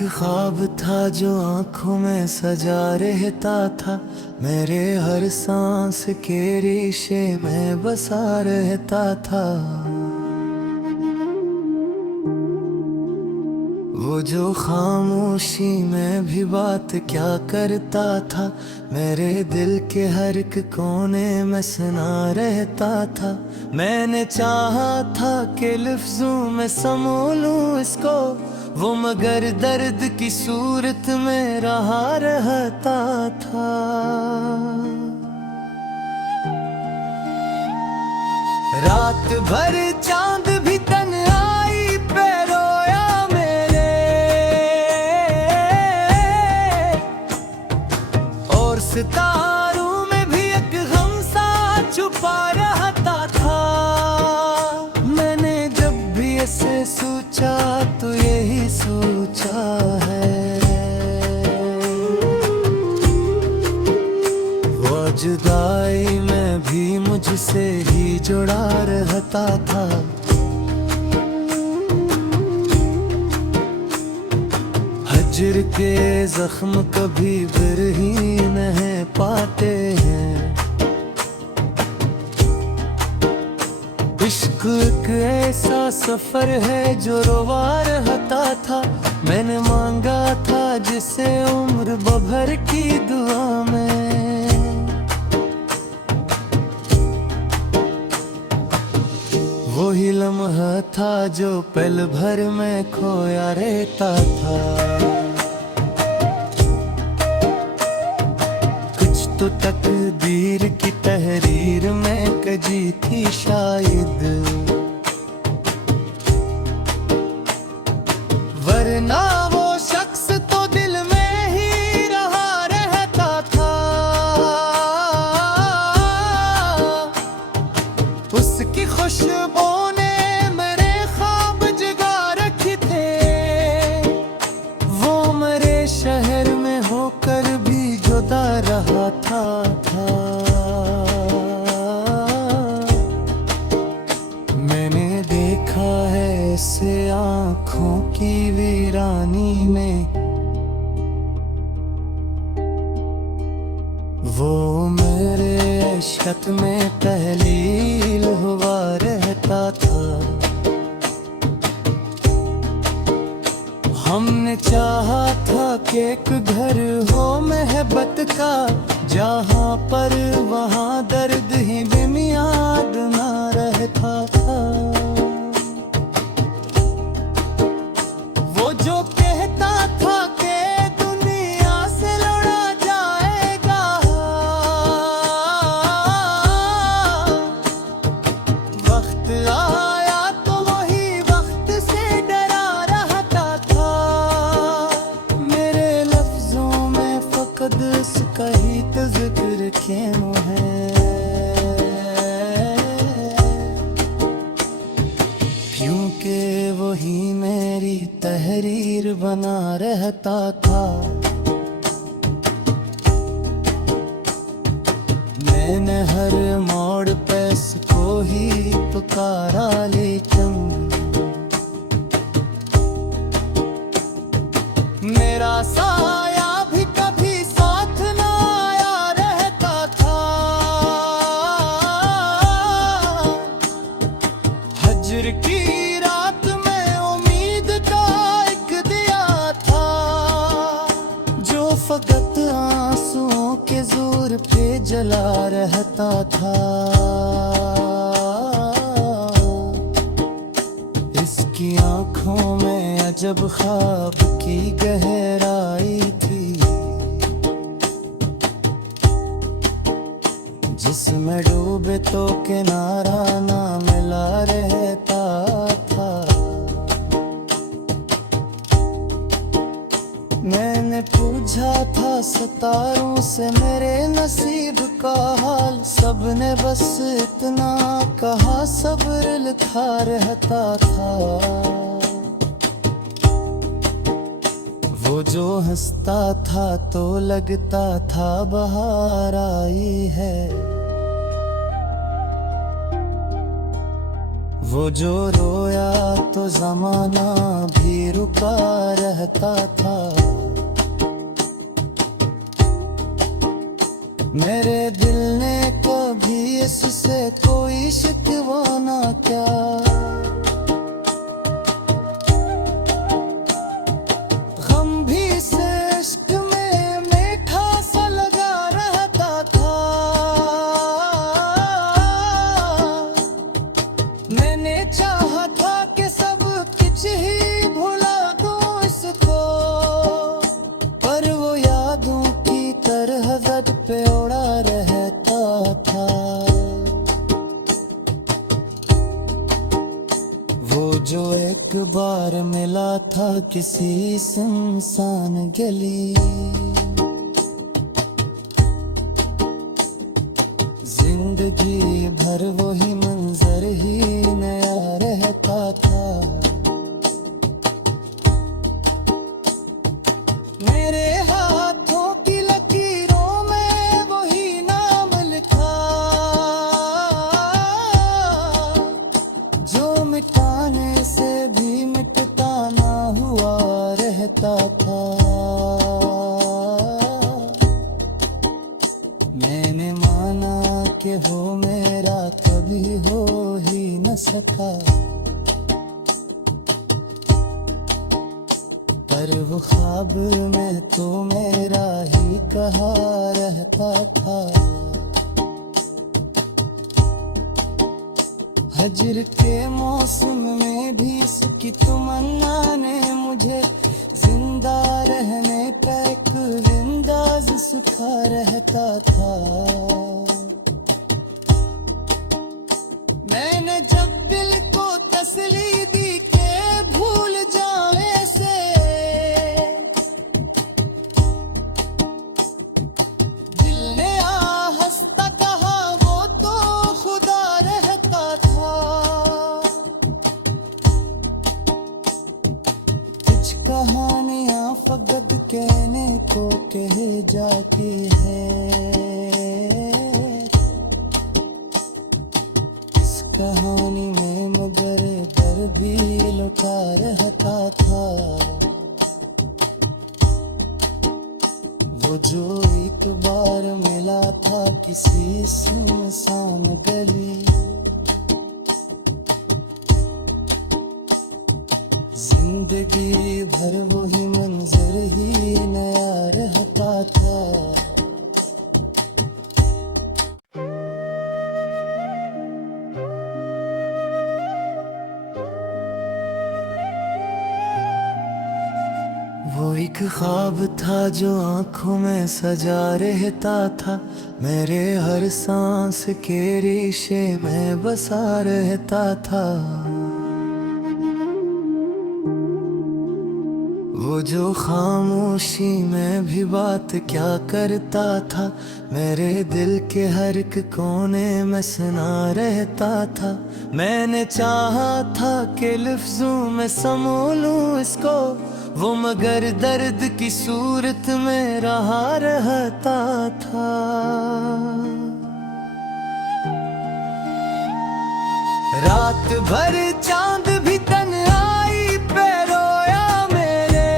ख्वाब था जो आंखों में सजा रहता था, मेरे हर सांस के रेशे में बसा रहता था। वो जो खामोशी में भी बात क्या करता था, मेरे दिल के हर एक कोने में सुना रहता था। मैंने चाहा था कि लफ्जों में समो लूं इसको, वो मगर दर्द की सूरत में रहा रहता था। रात भर चांद भी तन्हाई पे रोया मेरे, और सितारों में भी एक गम सा छुपा रहता था। मैंने जब भी ऐसे सोचा तो यही सोचा है, वो जुदाई में भी मुझसे ही जुड़ा रहता था। हज्र के जख्म कभी बिरही नहीं पाते हैं, इश्क एक ऐसा सफर है जो रोवा रहता था। मैंने मांगा था जिसे उम्र भर की दुआ में, वही लम्हा था जो पल भर में खोया रहता था। कुछ तो तकदीर की तहरीर में कजी थी शायद, वरना वो शख्स तो दिल में ही रहा रहता था। उसकी खुशबू ने मेरे ख्वाब जगा रखे थे, वो मेरे शहर में होकर भी जुदा रहा था। मैंने देखा है ऐसे आँखों की वीरानी में, वो मेरे इश्क में तहलील हुआ रहता था। हमने चाहा था कि एक घर हो मोहब्बत का, जहाँ पर वहाँ दर्द ही बेमियाद ना रहता था। वो जो कहता था कि दुनिया से लड़ा जाएगा, वक्त आया तो वही वक्त से डरा रहता था। मेरे लफ्जों में फकत उसका ही तो जिक्र क्यों है, क्योंकि वही मेरी तहरीर बना रहता था। मैंने हर मोड़ पे इसको ही पुकारा, लेकिन मेरा साया भी कभी साथ ना आया रहता था। हज्र की रात में उम्मीद का एक दिया था, जो फकत आंसुओं के जोर पे जला रहता था। इसकी आंखों में अजब ख्वाब की गहराई थी, जिसमें डूबे तो किनारा ना मिला रहता था। मैंने पूछा था सितारों से मेरे नसीब का हाल, सबने बस इतना कहा सब्र लिखा रहता था। वो जो हंसता था तो लगता था बहार आई है, वो जो रोया तो जमाना भी रुका रहता था। मेरे दिल ने कभी इससे कोई शिकवा ना क्या। गम भी इसे इश्क में मीठा सा लगा रहता था। मैंने चाहा था कि सब कुछ ही भुला दूं इसको, पर वो यादों की तरह जद पे उड़ा रहता था। वो जो एक बार मिला था किसी सुनसान गली, जिंदगी भर वही मंजर ही नया रहता था। मेरे हाथों की लकीरों में वही नाम लिखा, जो मिटाने से भी मिटता ना हुआ रहता था। मैंने माना कि वो मेरा कभी हो ही न सका, पर वो ख्वाब में तो मेरा ही कहा रहता था। हजर के मौसम में भी इसकी तमन्ना ने मुझे जिंदा रहने पे एक अंदाज सुखा रहता था। मैंने जब दिल को तसल्ली दी के भूल जाए से, दिल ने हंसता कहा वो तो खुदा रहता था। कुछ कहानियां फकत कहने को कह जाती है, इस कहानी में मगर दर भी लुटा रहता था। वो जो एक बार मिला था किसी सुनसान गली, जिंदगी भर वही मंजर ही नया रहता था। वो एक ख्वाब था जो आंखों में सजा रहता था, मेरे हर सांस के रेशे में बसा रहता था। वो जो खामोशी में भी बात क्या करता था, मेरे दिल के हर एक कोने में सुना रहता था। मैंने चाहा था कि लफ्जों में समो लूं इसको, वो मगर दर्द की सूरत में रहा रहता था। रात भर चांद भी तन्हाई पे रोया मेरे,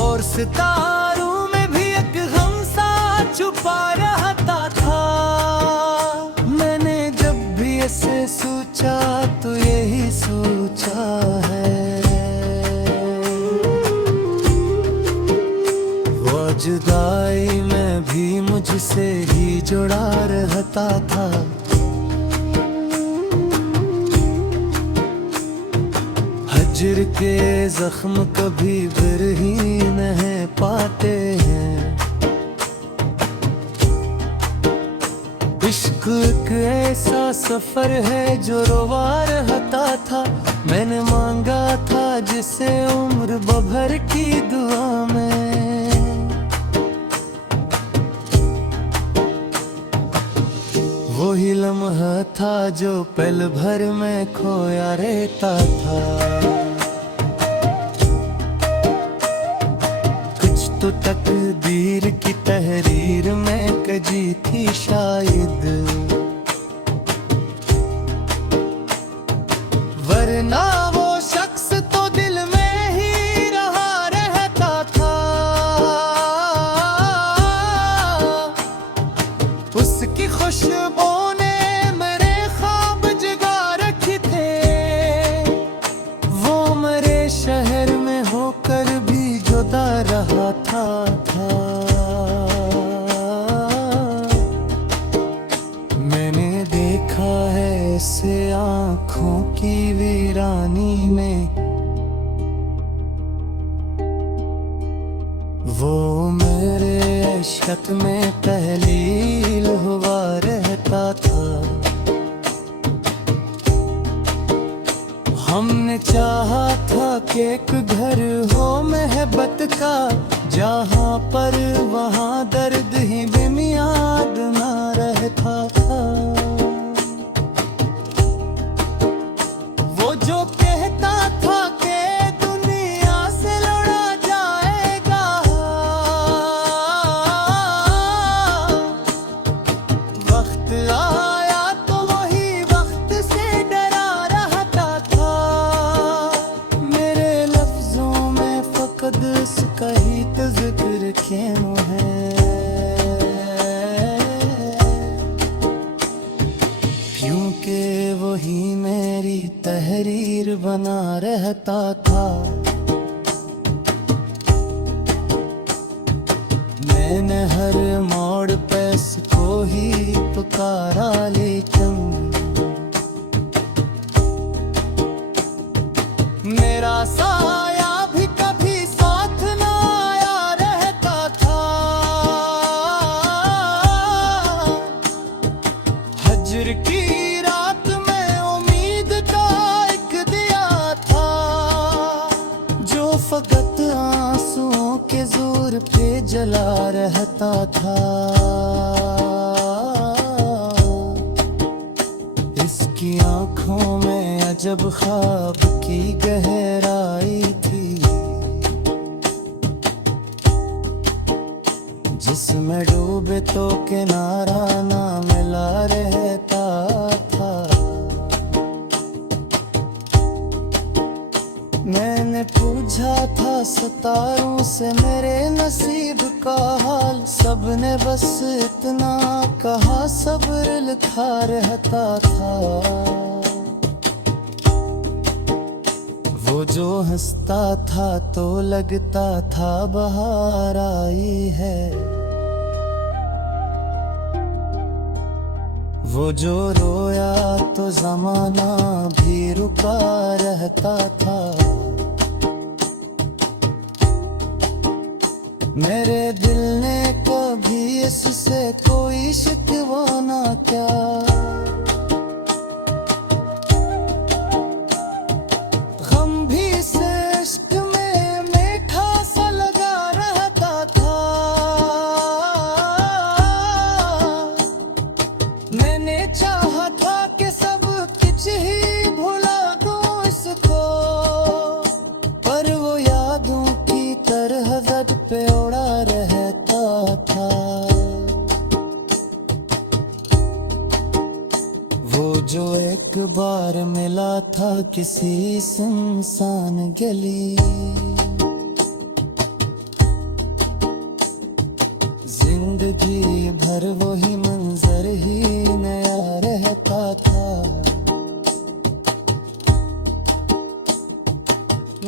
और सितारों में भी एक गम सा छुपा रहता था। मैंने जब भी ऐसे सोचा तो यही सोचा है, वो जुदाई में भी मुझसे ही जुड़ा रहता था। हजर के जख्म कभी बिरहीन है पाते हैं, इश्क एक ऐसा सफर है जो रोवा रहता था। मैंने मांगा था जिसे उम्र भर की दुआ में, वही लम्हा था जो पल भर में खोया रहता था। कुछ तो तकदीर की तहरीर में कजी थी शायद, वरना वो शख्स तो दिल में ही रहा रहता था। उसकी खुशबू ने मेरे ख्वाब जगा रखे थे, वो मेरे शहर में होकर भी जुदा रहा था। मैंने देखा है ऐसे आँखों की वीरानी में, वो मेरे इश्क में तहलील हुआ रहता था। हमने चाहा था कि एक घर हो मोहब्बत का, जहाँ पर वहाँ दर्द ही बेमियाद ना रहता था। वो जो कहता था कि दुनिया से लड़ा जाएगा, वक्त आया तो वही वक्त से डरा रहता था। मेरे लफ्जों में फकत उसका ही तो जिक्र क्यों है, क्योंकि वही मेरी तहरीर बना रहता था। मैंने हर मोड़ पे इसको ही पुकारा, लेकिन मेरा साया भी कभी साथ ना आया रहता था। हज्र की रात में उम्मीद का एक दिया था, जो फकत आंसुओं के जोर पे जला रहता था। इसकी आंखों में अजब ख्वाब की गहराई थी, जिसमें डूबे तो किनारा ना मिला रहता था। मैंने पूछा था सितारों से मेरे नसीब का हाल, सबने बस इतना कहा सब्र लिखा रहता था। वो जो हंसता था तो लगता था बहार आई है, वो जो रोया तो जमाना भी रुका रहता था। मेरे दिल ने कभी इससे कोई शिकवा ना क्या, गम भी इस इश्क में मीठा सा लगा रहता था। मैंने चाहा था कि सब कुछ ही भुला दूं इसको, पर वो यादों की तरह जद पे उड़ा रहता था। वो जो एक बार मिला था किसी सुनसान गली, जिंदगी भर वही मंजर ही नया रहता था।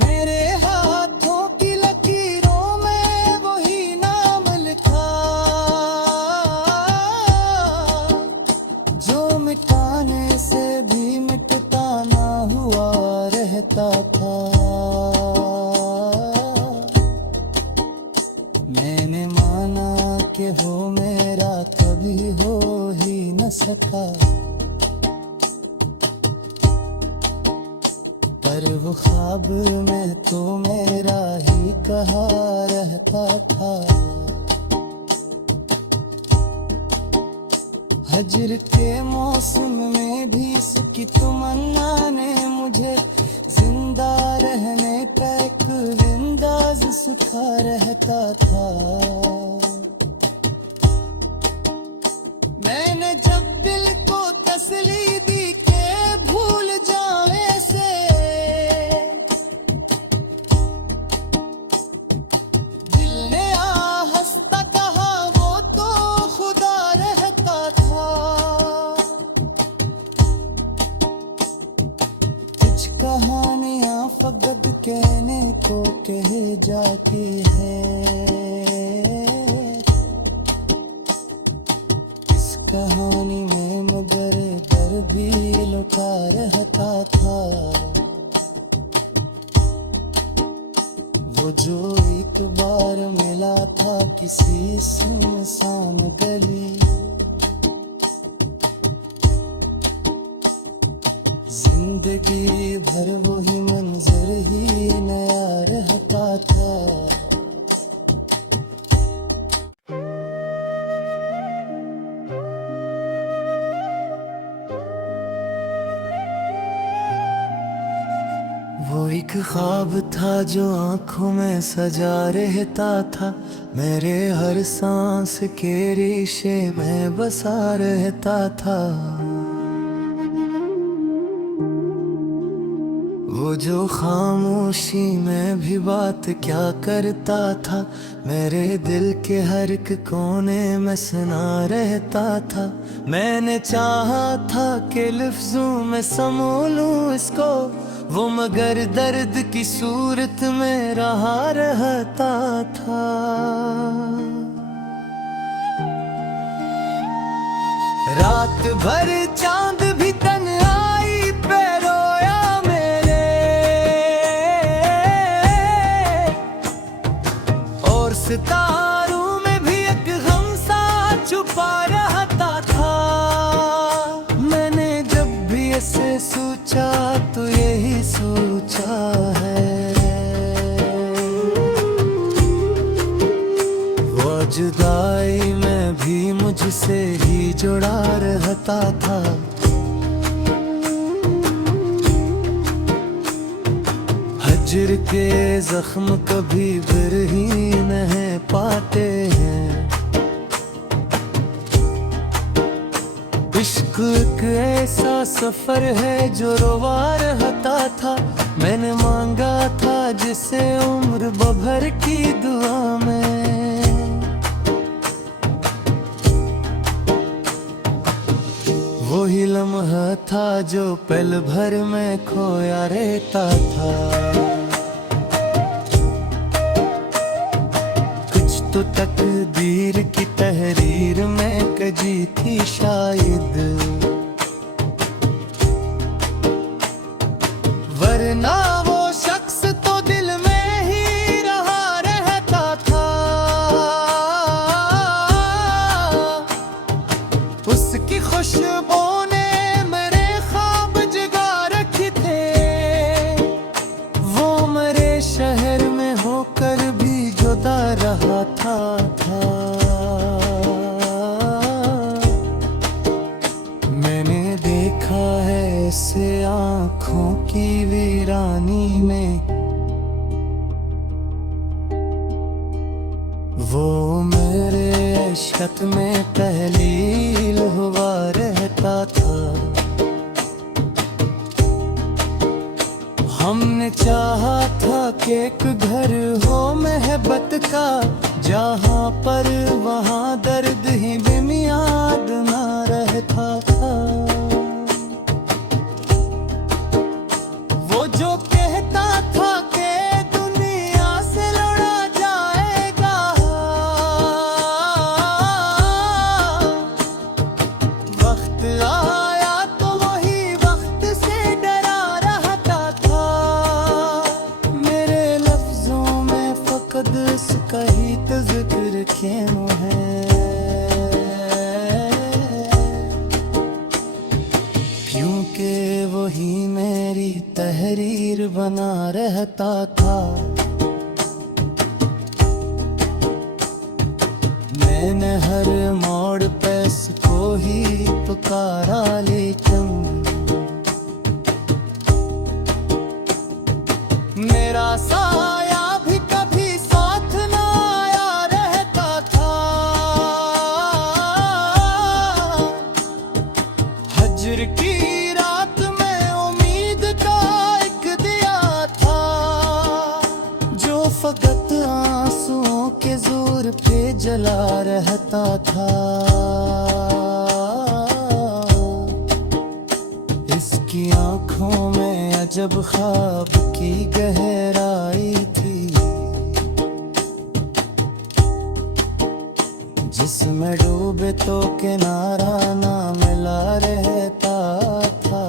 मेरे हाथों की लकीरों में वही नाम लिखा, जो मिटाने से भी मिटता ना हुआ रहता था। मैंने माना कि वो मेरा कभी हो ही न सका, पर वो ख्वाब में तो मेरा ही कहा रहता था। हजर के मौसम में भी इसकी तमन्ना ने मुझे जिंदा रहने पे एक जिंदा राज सुखा रहता था। मैंने जब दिल को तसल्ली दी के भूल जाए से, दिल ने हंसता कहा वो तो खुदा रहता था। कुछ कहानियां फकत कहने को कह जाती है, कहानी में मगर डर भी लुका रहता था। वो जो एक बार मिला था किसी सुनसान गली, जिंदगी भर वही मंजर ही नया रहता था। वो एक ख्वाब था जो आंखों में सजा रहता था, मेरे हर सांस के रेशे में बसा रहता था। वो जो खामोशी में भी बात क्या करता था, मेरे दिल के हर एक कोने में सुना रहता था। मैंने चाहा था कि लफ्जों में समो लूं इसको, वो मगर दर्द की सूरत में रहा रहता था। रात भर चांद भी तन्हाई पे रोया मेरे, और सितारों में भी एक गम सा छुपा रहता था। मैंने जब भी ऐसे सोचा तो यही सोचा है, वो जुदाई में भी मुझसे ही जुड़ा रहता था। हज्र के जख्म कभी बिरही नहीं पाते हैं, इश्क एक ऐसा सफर है जो रोवा रहता था। मैंने मांगा था जिसे उम्र भर की दुआ में, वही लम्हा था जो पल भर में खोया रहता था। कुछ तो तकदीर की तहरीर में कजी थी शायद, वरना वो शख्स तो दिल में ही रहा रहता था। उसकी खुशबू ने मेरे ख्वाब जगा रखे थे, वो मेरे शहर में होकर भी जुदा रहा था। मैंने देखा है ऐसे आँखों की वीरानी में, वो मेरे इश्क में तहलील हुआ रहता था। हमने चाहा था कि एक घर हो मोहब्बत का, जहाँ पर वहाँ दर्द ही बेमियाद ना रहता था। वो जो कहता था कि दुनिया से लड़ा जाएगा, वक्त आया तो वही वक्त से डरा रहता था। मेरे लफ्जों में फकत उसका ही तज़किर क्यों है, क्योंकि वही मेरी तहरीर बना रहता था। मैंने हर मोड़ पे इसको ही पुकारा, लेकिन मेरा साया भी कभी पे जला रहता था। इसकी आंखों में अजब ख्वाब की गहराई थी, जिसमें डूबे तो किनारा ना मिला रहता था।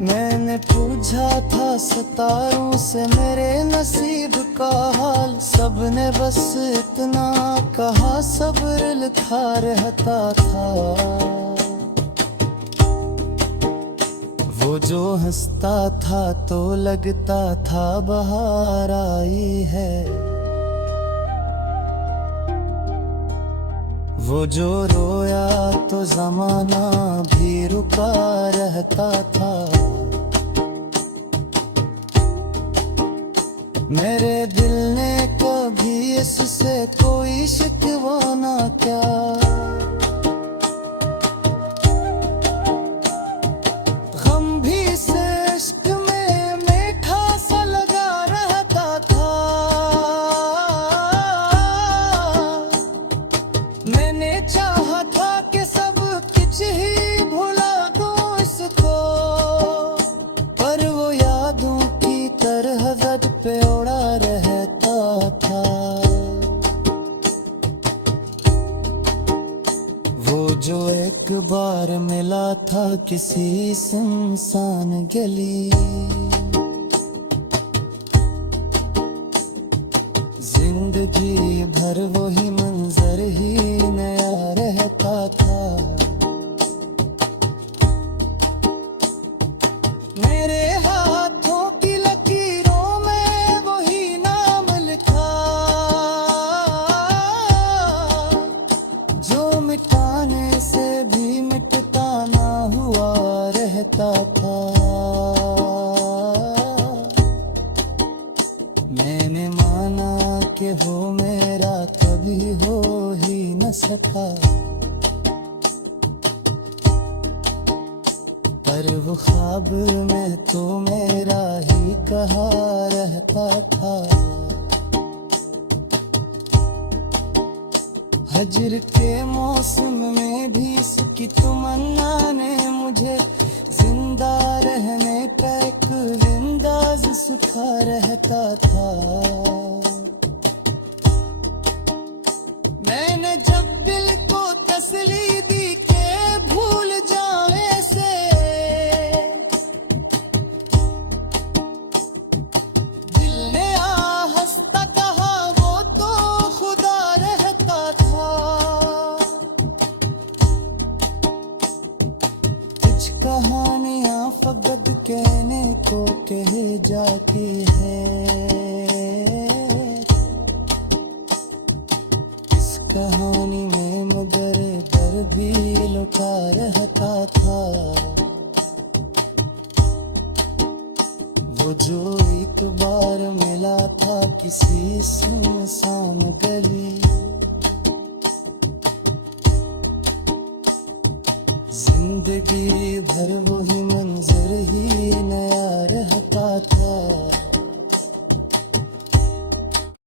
मैंने पूछा था सितारों से मेरे नसीब का हाल, सबने बस इतना कहा सब्र लिखा रहता था। वो जो हंसता था तो लगता था बहार आई है, वो जो रोया तो जमाना भी रुका रहता था। मेरे दिल ने कभी इससे कोई शिकवा ना क्या, गम भी इसे इश्क में मीठा सा लगा रहता था। मैंने चाहा था कि सब कुछ ही भुला दूं इसको, पर वो यादों की तरह जद पे उड़ा रहता था। वो जो एक बार मिला था किसी सुनसान गली, जिंदगी भर वही मंजर ही नया रहता था। मेरे हाथों की लकीरों में वही नाम लिखा, जो मिटाने से भी मिटता ना हुआ रहता था। मैंने माना कि वो मेरा कभी हो ही न सका, पर वो ख्वाब में तो मेरा ही कहा रहता था। हजर के मौसम में भी इसकी तमन्ना ने मुझे जिंदा रहने का एक अंदाज सुखा रहता था। मैंने जब दिल को तसली दी के भूल जाए से, दिल ने हंसता कहा वो तो खुदा रहता था। कुछ कहानियां फकत कहने को कह जाती है, इस कहानी में मगर दर्द भी लुटा रहता था। वो जो एक बार मिला था किसी सुनसान गली, जिंदगी भर वही मंजर ही नया रहता था।